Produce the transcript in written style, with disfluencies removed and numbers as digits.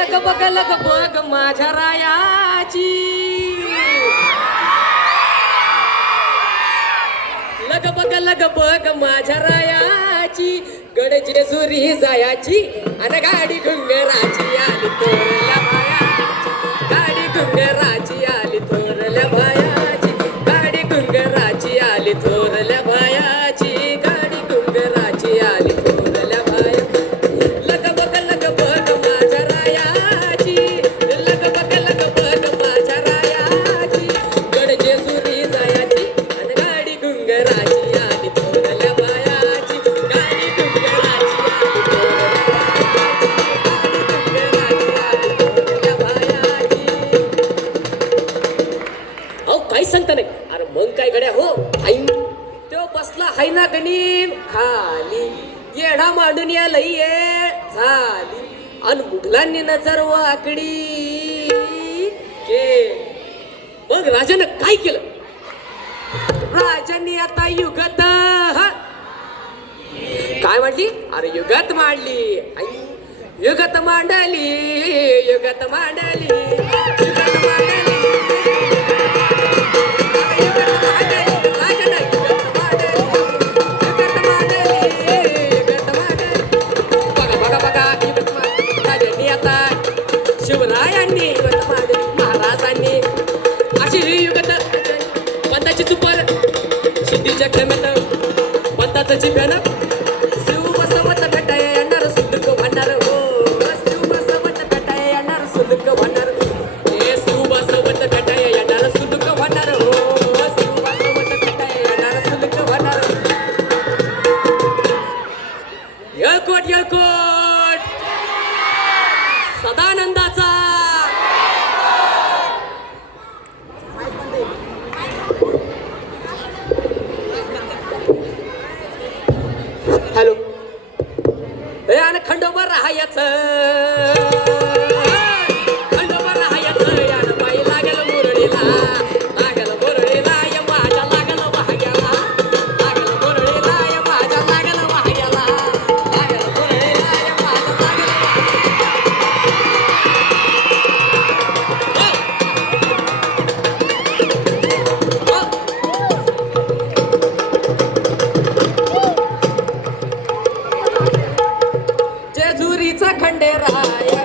लग बघ माझ्या रायाची लग बघ माझ्या रायाची गड जेजुरी जायाची आणि गाडी डुंगराची आली थोरल्या बायाची गाडी डुंगराची आली थोरल्या बायाची गाडी डुंगराची आली थोरल्या बायाची गाडी डुंगराची आली थोरल्या बाया लग बघ माझ्या रायाची लग बघ माझ्या रायाची गड जेजुरी जायाची आणि गाडी डुंगराची आली थोरल्या बायाची गाडी डुंगराची आली थोरल्या बायाची अहो काही सांगता नाही अरे मग काय गड्या हो आई तो बसला हाय ना गणी खाली येडा मांडून या लई ये झाली अन मुघलांनी नजर वाकडी के मग राजानं काय केलं राजांनी आता युगत काय म्हटली अरे युगत मांडली आई युगत मांडली युगत मांडली युगत मांडली शिवरायांनी युगत मांडली महाराजांनी अशी ही युगत पंताची चुपर सिद्धीच्या खेमेत पंताचं जिभ्यानं शिव बसवत भेटाय येणार सुलक भांडार हो शिव बसवत भेटाय येणार सुलक भांडार हे शिव बसवत भेटाय येणार सुलक भांडार हो शिव बसवत भेटाय येणार सुलक भांडार येळकोट सदानंदाचा हॅलो हे आणि खंडोबा राहायचं खंडोबा राहायचं यानं बाई लागल मुरळीला या माझ्या लागल वाहग्याला लागल मुरळीला या माझ्या लागल वाहग्याला लागल मुरळीला या माझ्या जेजुरीचा खंडेराया